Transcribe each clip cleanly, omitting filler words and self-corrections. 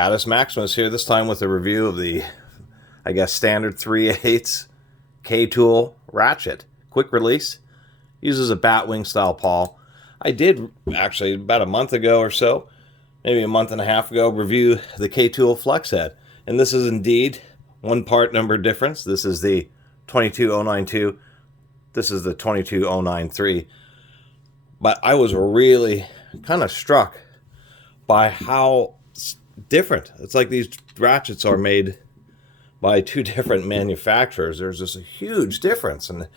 Catus Maximus here, this time with a review of the, I guess, standard 3/8 K-tool Ratchet. Quick release, uses a batwing style pawl. I did actually about a month ago or so, maybe a month and a half ago, review the K-tool flex head. And this is indeed one part number difference. This is the 22092. This is the 22093. But I was really kind of struck by how different. It's like these ratchets are made by two different manufacturers. There's just a huge difference. And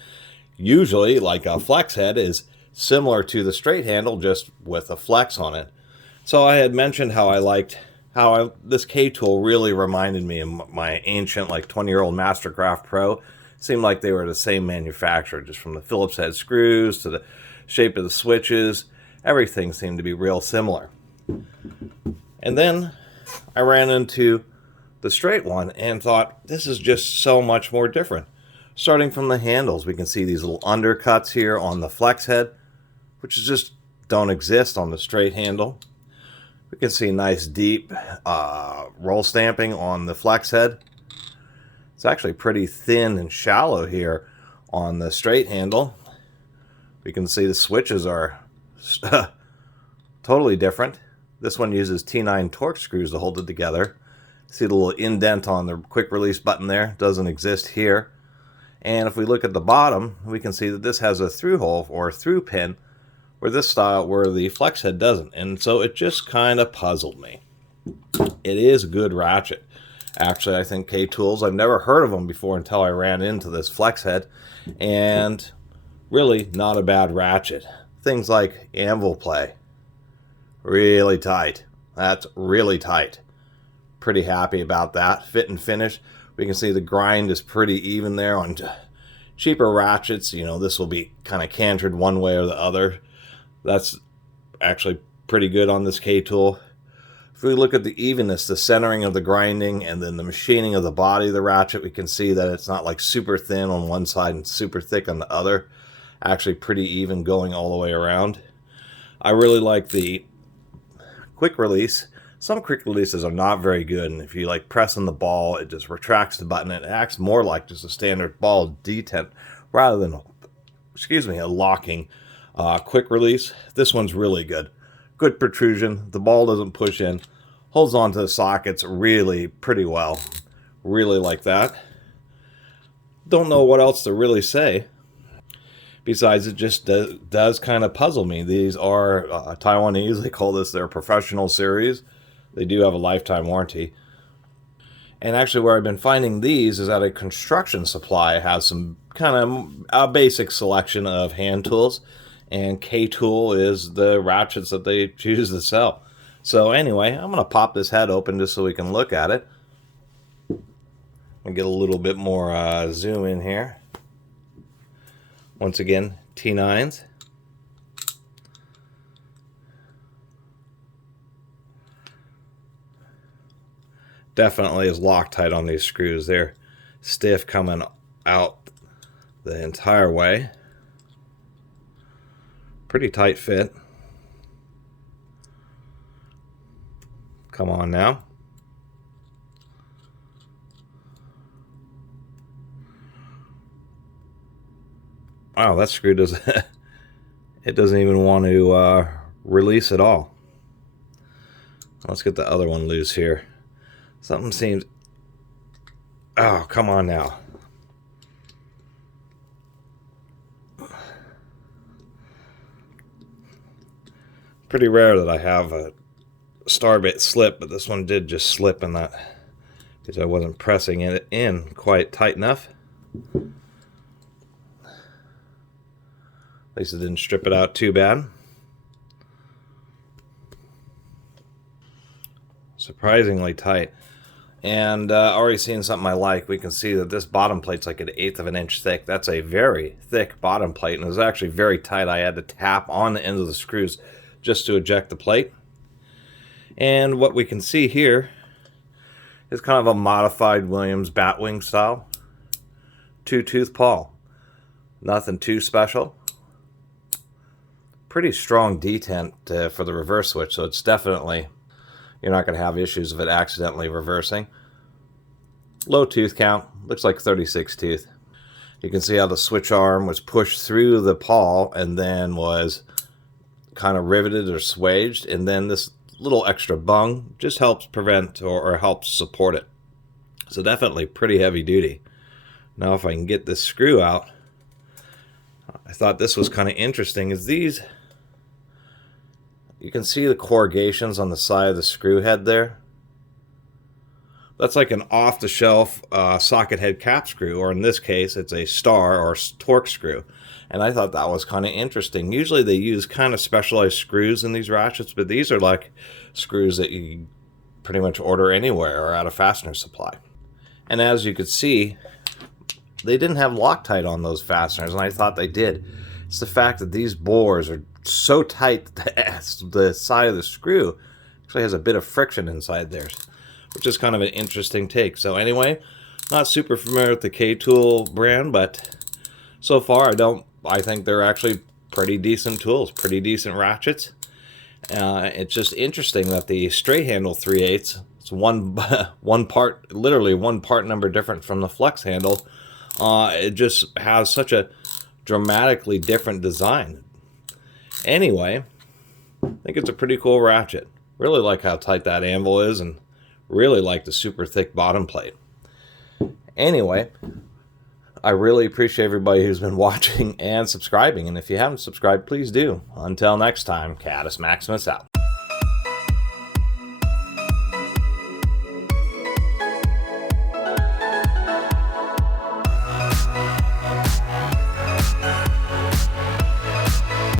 usually, like a flex head is similar to the straight handle, just with a flex on it. So I had mentioned how I liked this K-tool really reminded me of my ancient, like 20-year-old Mastercraft Pro. It seemed like they were the same manufacturer, just from the Phillips head screws to the shape of the switches. Everything seemed to be real similar. And then I ran into the straight one and thought, this is just so much more different. Starting from the handles, we can see these little undercuts here on the flex head, which just don't exist on the straight handle. We can see nice deep roll stamping on the flex head. It's actually pretty thin and shallow here on the straight handle. We can see the switches are totally different. This one uses T9 Torx screws to hold it together. See the little indent on the quick release button there? Doesn't exist here. And if we look at the bottom, we can see that this has a through hole or a through pin where the flex head doesn't. And so it just kind of puzzled me. It is a good ratchet. Actually, I think K-tools, I've never heard of them before until I ran into this flex head. And really not a bad ratchet. Things like anvil play. Really tight. That's really tight. Pretty happy about that. Fit and finish. We can see the grind is pretty even there. On cheaper ratchets, you know, this will be kind of cantered one way or the other. That's actually pretty good on this K-tool. If we look at the evenness, the centering of the grinding, and then the machining of the body of the ratchet, we can see that it's not like super thin on one side and super thick on the other. Actually pretty even going all the way around. I really like the quick release. Some quick releases are not very good, and if you like pressing the ball, it just retracts the button. It acts more like just a standard ball detent rather than, a locking quick release. This one's really good. Good protrusion. The ball doesn't push in. Holds onto the sockets really pretty well. Really like that. Don't know what else to really say. Besides, it just does kind of puzzle me. These are Taiwanese. They call this their professional series. They do have a lifetime warranty. And actually where I've been finding these is at a construction supply. It has some kind of a basic selection of hand tools. And K-tool is the ratchets that they choose to sell. So anyway, I'm going to pop this head open just so we can look at it. And get a little bit more zoom in here. Once again, T9s. Definitely is Loctite on these screws. They're stiff coming out the entire way. Pretty tight fit. Come on now. Wow, that screw doesn't it doesn't even want to release at all. Let's get the other one loose here. Something seems... Oh, come on now. Pretty rare that I have a star bit slip, but this one did just slip in that because I wasn't pressing it in quite tight enough. At least it didn't strip it out too bad. Surprisingly tight. And already seeing something I like. We can see that this bottom plate's like 1/8 of an inch thick. That's a very thick bottom plate, and it was actually very tight. I had to tap on the ends of the screws just to eject the plate. And what we can see here is kind of a modified Williams batwing style 2-tooth pawl. Nothing too special. Pretty strong detent for the reverse switch, so it's definitely you're not going to have issues of it accidentally reversing. Low tooth count, looks like 36 tooth. You can see how the switch arm was pushed through the pawl and then was kind of riveted or swaged, and then this little extra bung just helps prevent or helps support it. So definitely pretty heavy duty. Now if I can get this screw out, I thought this was kind of interesting, is these, you can see the corrugations on the side of the screw head there. That's like an off-the-shelf socket head cap screw, or in this case, it's a star or torque screw. And I thought that was kind of interesting. Usually they use kind of specialized screws in these ratchets, but these are like screws that you pretty much order anywhere or at a fastener supply. And as you could see, they didn't have Loctite on those fasteners, and I thought they did. It's the fact that these bores are so tight that the side of the screw actually has a bit of friction inside there, which is kind of an interesting take. So anyway, not super familiar with the K-Tool brand, but so far I think they're actually pretty decent tools, pretty decent ratchets. It's just interesting that the straight handle 3/8, it's one part, literally one part number different from the flex handle. It just has such a dramatically different design. Anyway, I think it's a pretty cool ratchet. Really like how tight that anvil is, and really like the super thick bottom plate. Anyway, I really appreciate everybody who's been watching and subscribing, and if you haven't subscribed, please do. Until next time, Catus Maximus out.